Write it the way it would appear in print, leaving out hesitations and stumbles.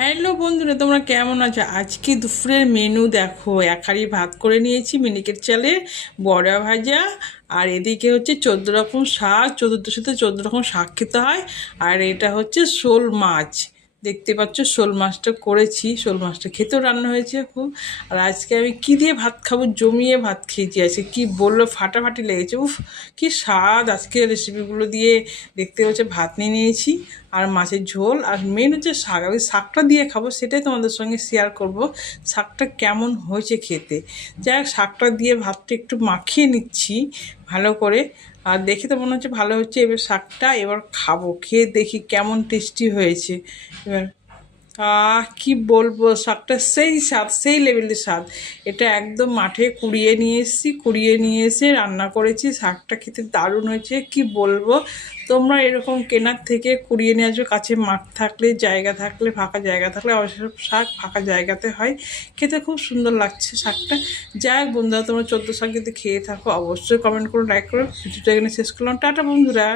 Hello বন্ধুরা, তোমরা কেমন আছো? আজকে দুপুরের মেনু দেখো, এক হাঁড়ি ভাত করে নিয়েছি মিনিকেট চালে, বড়া ভাজা, আর এদিকে হচ্ছে 14 রকম শাক, চতুর্দশীতে 14 রকম শাক খেতে হয়। আর এটা হচ্ছে শোল মাছ, দেখতে পাচ্ছ শোল মাছটা করেছি, শোল মাছটা খেতেও রান্না হয়েছে খুব। আর আজকে আমি কি দিয়ে ভাত খাবো, জমিয়ে ভাত খেয়েছি আজকে, কি বললো ফাটাফাটি লেগেছে, উফ কি স্বাদ আজকে রেসিপিগুলো দিয়ে। দেখতে পাচ্ছ ভাত নিয়ে নিয়েছি, আর মাছের ঝোল, আর মেন হচ্ছে শাক। আমি শাকটা দিয়ে খাবো, সেটাই তোমাদের সঙ্গে শেয়ার করব, শাকটা কেমন হয়েছে খেতে। যাই হোক, শাকটা দিয়ে ভাতটা একটু মাখিয়ে নিচ্ছি ভালো করে, আর দেখে তো মনে হচ্ছে ভালো হচ্ছে। এবার শাকটা এবার খাবো, খেয়ে দেখি কেমন টেস্টি হয়েছে। এবার কি বলবো, শাকটা সেই স্বাদ, সেই লেভেলের স্বাদ। এটা একদম মাঠে কুড়িয়ে নিয়ে এসেছি, কুড়িয়ে নিয়ে এসে রান্না করেছি। শাকটা খেতে দারুণ হয়েছে, কি বলবো। তোমরা এরকম কেনার থেকে কুড়িয়ে নিয়ে আসবে, কাছে মাঠ থাকলে, জায়গা থাকলে, ফাঁকা জায়গা থাকলে। অবশ্য শাক ফাঁকা জায়গাতে হয়, খেতে খুব সুন্দর লাগছে শাকটা। যাই হোক বন্ধুরা, তোমরা 14 শাক যদি খেয়ে থাকো অবশ্যই কমেন্ট করো, লাইক করো। ভিডিওটা এখানে শেষ করলাম, টাটা বন্ধুরা।